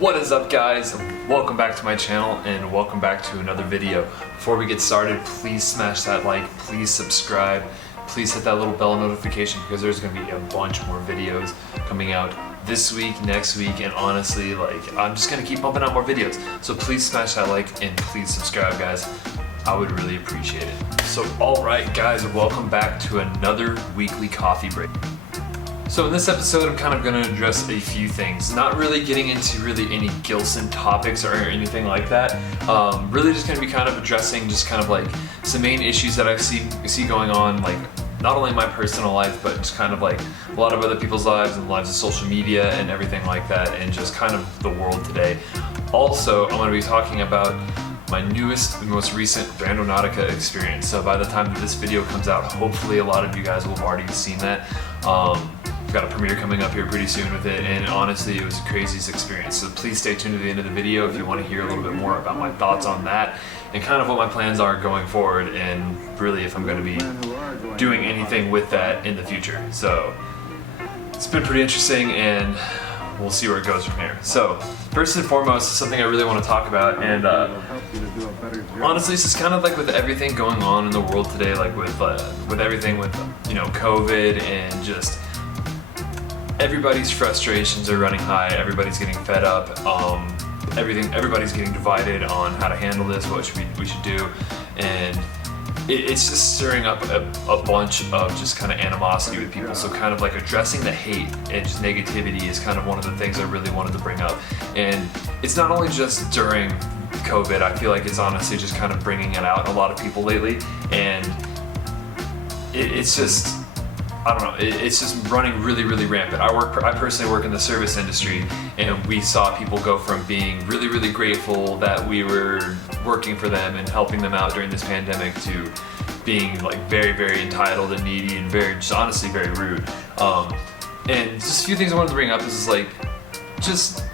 What is up, guys? Welcome back to my channel and welcome back to another video. Before we get started, please smash that like, please subscribe, please hit that little bell notification because there's going to be a bunch more videos coming out this week, next week, and honestly, I'm just going to keep pumping out more videos. So please smash that like and please subscribe, guys. I would really appreciate it. So alright guys, welcome back to another weekly coffee break. So in this episode, I'm kind of going to address a few things. Not really getting into really any Gilson topics or anything like that. Really just going to be kind of addressing just kind of like some main issues that I see going on, like not only in my personal life, but just kind of like a lot of other people's lives and the lives of social media and everything like that, and just kind of the world today. Also, I'm going to be talking about my newest and most recent Randonautica experience. So by the time that this video comes out, hopefully a lot of you guys will have already seen that. Got a premiere coming up here pretty soon with it, and honestly it was the craziest experience. So please stay tuned to the end of the video if you want to hear a little bit more about my thoughts on that and kind of what my plans are going forward, and really if I'm going to be doing anything with that in the future. So it's been pretty interesting and we'll see where it goes from here. So first and foremost, something I really want to talk about, and honestly, it's just kind of like with everything going on in the world today, like with everything with COVID and just everybody's frustrations are running high. Everybody's getting fed up. Everybody's getting divided on how to handle this, what we should do, and it's just stirring up a bunch of just kind of animosity with people. So kind of like addressing the hate and just negativity is kind of one of the things I really wanted to bring up. And it's not only just during COVID. I feel like it's honestly just kind of bringing it out in a lot of people lately, and it's just, I don't know, it's just running really, really rampant. I personally work in the service industry, and we saw people go from being really, really grateful that we were working for them and helping them out during this pandemic to being like very, very entitled and needy and very, just honestly very rude. And just a few things I wanted to bring up is like, just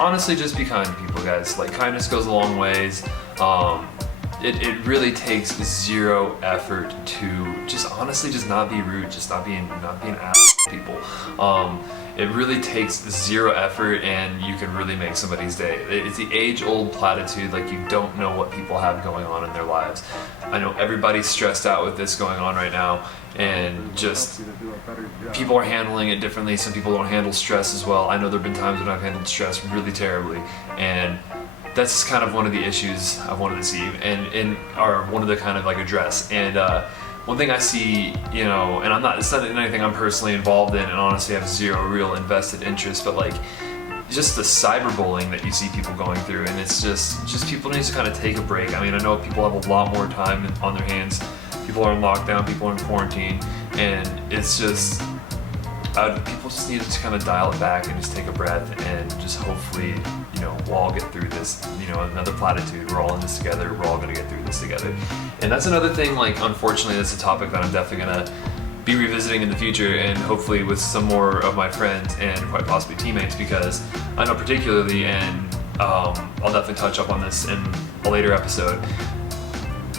honestly, just be kind to people, guys. Like, kindness goes a long ways. It really takes zero effort to just honestly just not be rude, just not being ass to people. It really takes zero effort and you can really make somebody's day. It's the age-old platitude, like, you don't know what people have going on in their lives. I know everybody's stressed out with this going on right now, and just people are handling it differently. Some people don't handle stress as well. I know there have been times when I've handled stress really terribly, and that's kind of one of the issues I wanted to see and or one of the kind of like address. And one thing I see, and it's not anything I'm personally involved in, and honestly I have zero real invested interest, but like just the cyberbullying that you see people going through, and it's just people need to kind of take a break. I mean, I know people have a lot more time on their hands. People are in lockdown, people are in quarantine, and it's just, people just need to kind of dial it back and just take a breath and just hopefully, we'll all get through this. Another platitude, we're all in this together, we're all gonna get through this together. And that's another thing, like, unfortunately, that's a topic that I'm definitely gonna be revisiting in the future, and hopefully with some more of my friends and quite possibly teammates, because I know particularly, and I'll definitely touch up on this in a later episode,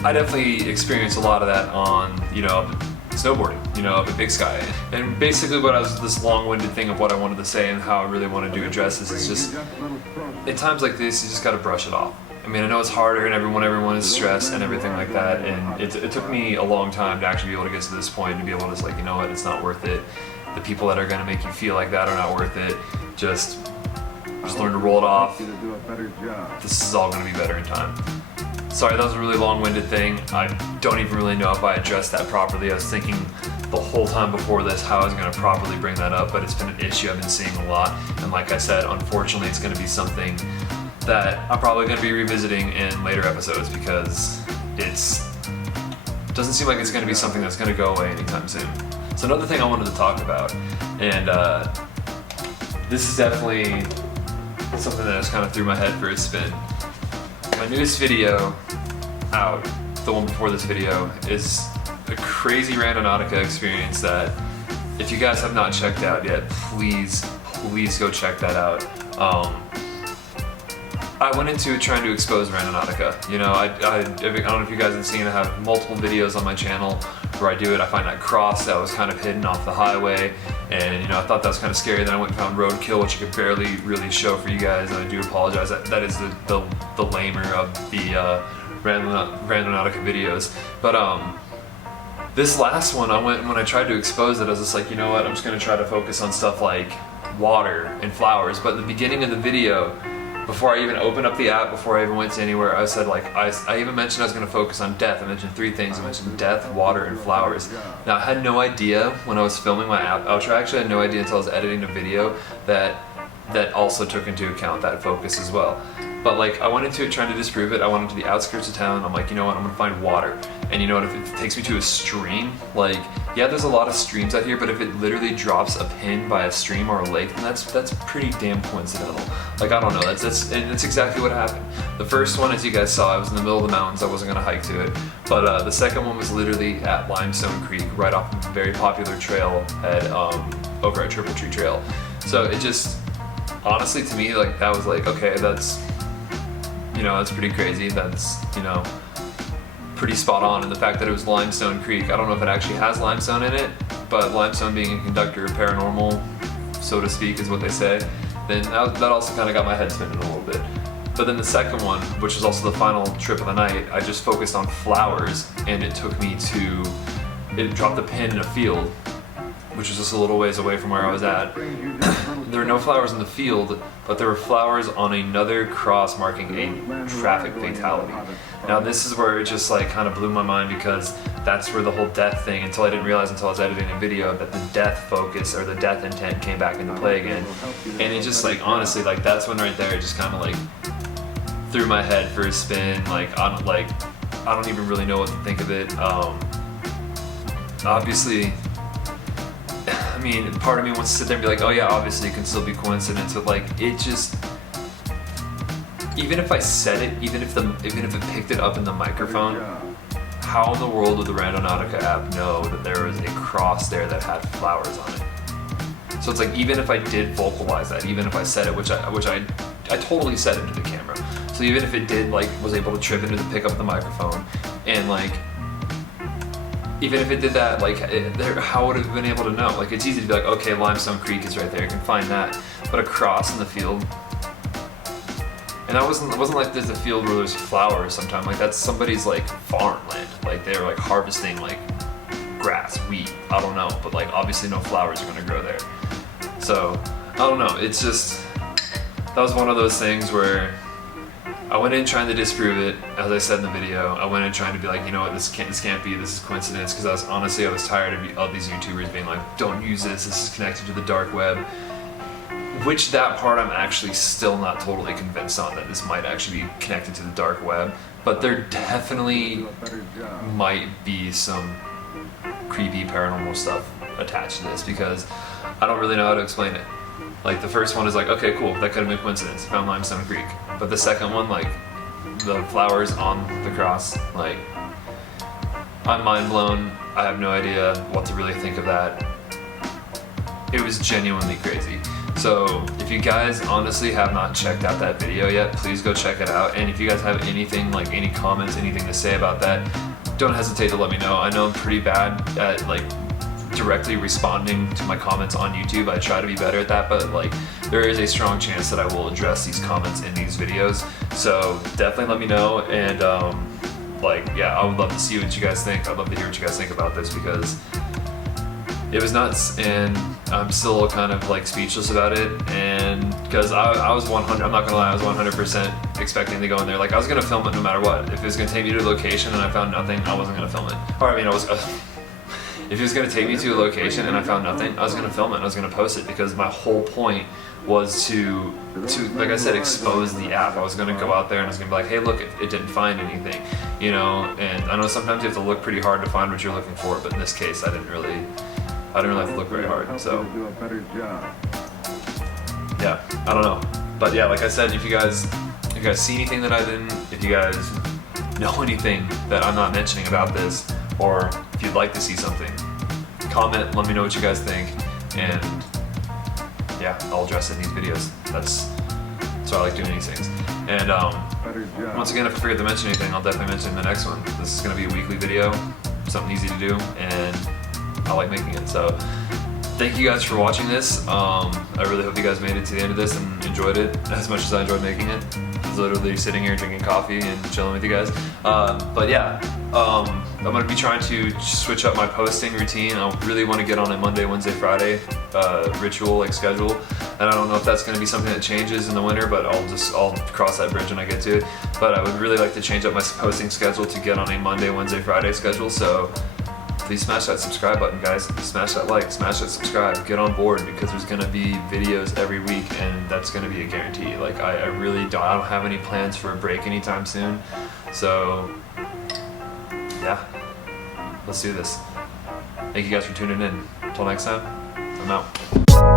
I definitely experienced a lot of that on, snowboarding, up at Big Sky. And basically this long-winded thing of what I wanted to say and how I really wanted to address this is just, at times like this, you just gotta brush it off. I mean, I know it's harder and everyone is stressed and everything like that, and it took me a long time to actually be able to get to this point, to be able to just like, you know what, it's not worth it. The people that are gonna make you feel like that are not worth it. Just learn to roll it off. This is all gonna be better in time. Sorry, that was a really long-winded thing. I don't even really know if I addressed that properly. I was thinking the whole time before this how I was going to properly bring that up, but it's been an issue I've been seeing a lot. And like I said, unfortunately, it's going to be something that I'm probably going to be revisiting in later episodes, because it doesn't seem like it's going to be something that's going to go away anytime soon. So another thing I wanted to talk about, and this is definitely something that just kind of threw my head for a spin. My newest video out, the one before this video, is a crazy Randonautica experience that if you guys have not checked out yet, please go check that out. I went into it trying to expose Randonautica. I don't know if you guys have seen, I have multiple videos on my channel where I do it. I find that cross that was kind of hidden off the highway, and you know, I thought that was kind of scary. Then I went and found roadkill, which I could barely really show for you guys, and I do apologize. That is the lamer of the Randonautica videos. But this last one, when I tried to expose it, I was just like, you know what, I'm just gonna try to focus on stuff like water and flowers. But in the beginning of the video, before I even opened up the app, before I even went to anywhere, I said like, I even mentioned I was going to focus on death. I mentioned 3 things. I mentioned death, water, and flowers. Now I had no idea when I was filming my app outro, actually I had no idea until I was editing the video that also took into account that focus as well. But like, I went into it trying to disprove it. I went into the outskirts of town. I'm like, you know what, I'm gonna find water. And you know what, if it takes me to a stream, like, yeah, there's a lot of streams out here, but if it literally drops a pin by a stream or a lake, then that's pretty damn coincidental. Like, I don't know, and that's exactly what happened. The first one, as you guys saw, I was in the middle of the mountains. I wasn't gonna hike to it. But the second one was literally at Limestone Creek, right off a very popular trail over at Triple Tree Trail. So it just, honestly, to me, like, that was like, okay, that's, you know, that's pretty crazy. That's, you know, pretty spot on. And the fact that it was Limestone Creek, I don't know if it actually has limestone in it, but limestone being a conductor of paranormal, so to speak, is what they say, then that also kind of got my head spinning a little bit. But then the second one, which was also the final trip of the night, I just focused on flowers, and it took me to, it dropped a pin in a field, which was just a little ways away from where I was at. There were no flowers in the field, but there were flowers on another cross marking a traffic fatality. Now this is where it just like kind of blew my mind, because that's where the whole death thing, until I didn't realize until I was editing a video, that the death focus or the death intent came back into play again. And it just like, honestly, like, that's when right there it just kind of like threw my head for a spin. Like, I don't even really know what to think of it. Obviously, I mean, part of me wants to sit there and be like, oh yeah, obviously it can still be coincidence, but like, it just, even if I said it, even if it picked it up in the microphone, how in the world would the Randonautica app know that there was a cross there that had flowers on it? So it's like, even if I did vocalize that, even if I said it, which I totally said into the camera. So even if it did, like, was able to trip into the pick up the microphone, and like, even if it did that, like, how would it have been able to know? Like, it's easy to be like, okay, Limestone Creek is right there, you can find that. But a cross in the field, and it wasn't like there's a field where there's flowers sometimes. Like, that's somebody's like farmland. Like, they're like harvesting like grass, wheat, I don't know. But like, obviously no flowers are gonna grow there. So, I don't know, it's just, that was one of those things where I went in trying to disprove it, as I said in the video. I went in trying to be like, you know what, this can't be, this is coincidence, because I was tired of these YouTubers being like, don't use this is connected to the dark web. Which, that part I'm actually still not totally convinced on, that this might actually be connected to the dark web. But there definitely might be some creepy paranormal stuff attached to this, because I don't really know how to explain it. Like, the first one is like, okay, cool, that could have been coincidence, found Limestone Creek. But the second one, like, the flowers on the cross, like, I'm mind blown. I have no idea what to really think of that. It was genuinely crazy. So if you guys honestly have not checked out that video yet, please go check it out. And if you guys have anything, like any comments, anything to say about that, don't hesitate to let me know. I know I'm pretty bad at like directly responding to my comments on YouTube. I try to be better at that, but like, there is a strong chance that I will address these comments in these videos. So definitely let me know, and like, yeah, I would love to see what you guys think. I'd love to hear what you guys think about this, because it was nuts, and I'm still kind of like speechless about it. And because I was 100, I'm not gonna lie, I was 100% expecting to go in there. Like, I was gonna film it no matter what. If it was gonna take me to a location and I found nothing, I wasn't gonna film it. Or I mean, if it was gonna take me to a location and I found nothing, I was gonna film it, I was gonna post it, because my whole point was to like I said, expose the app. I was gonna go out there and I was gonna be like, hey, look, it didn't find anything, you know. And I know sometimes you have to look pretty hard to find what you're looking for, but in this case, I didn't really have to look very hard. So yeah, I don't know. But yeah, like I said, if you guys see anything that I didn't, if you guys know anything that I'm not mentioning about this, or if you'd like to see something, comment, let me know what you guys think, and yeah, I'll address it in these videos. That's why I like doing these things. And once again, if I forget to mention anything, I'll definitely mention in the next one. This is going to be a weekly video. something easy to do, and I like making it. So thank you guys for watching this. I really hope you guys made it to the end of this and enjoyed it as much as I enjoyed making it. I was literally sitting here drinking coffee and chilling with you guys. But yeah, I'm gonna be trying to switch up my posting routine. I really want to get on a Monday, Wednesday, Friday ritual like schedule, and I don't know if that's gonna be something that changes in the winter, but I'll cross that bridge when I get to it. But I would really like to change up my posting schedule to get on a Monday, Wednesday, Friday schedule. So please smash that subscribe button, guys. Smash that like, smash that subscribe, get on board, because there's gonna be videos every week, and that's gonna be a guarantee. Like I really don't have any plans for a break anytime soon. So yeah, let's do this. Thank you guys for tuning in. Until next time, I'm out.